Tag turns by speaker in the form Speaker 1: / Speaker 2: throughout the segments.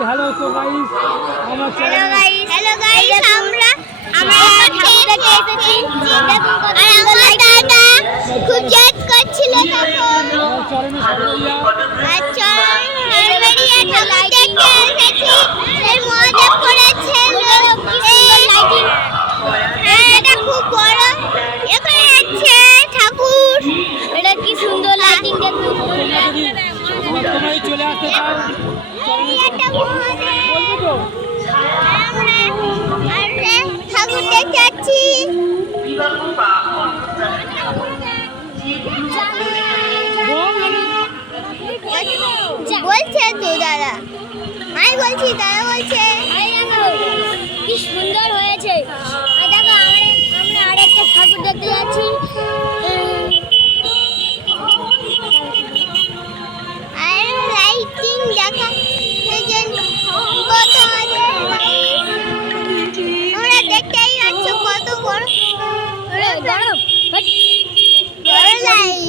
Speaker 1: Hello তো guys আমার hello guys hello guys আমরা আমরা ঠাকুর দেখে এসেছি। দেখুন কত সুন্দর দাদা খুব জেদ করছিল তখন। আর চল।
Speaker 2: তোমরাই চলে আসতে চাও?
Speaker 1: এই একটা মহাদেব। আমরা আমরা ঠাকুর দেখতে যাচ্ছি বলছে তো দাদা। আমি বলছি দাদা বলছে। কি সুন্দর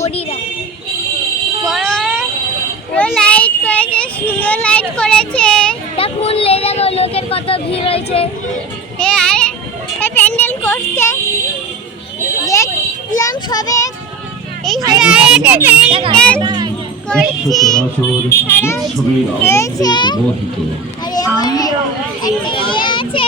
Speaker 1: লাইট বড় লাইট করেছে সুন্দর লাইট করেছে দেখুন দেখো লোকের কত ভিড় হয়েছে এ আরে এ প্যান্ডেল করছে দেখলাম সবে এই সবে প্যান্ডেল করছি আরে ইয়ে আছে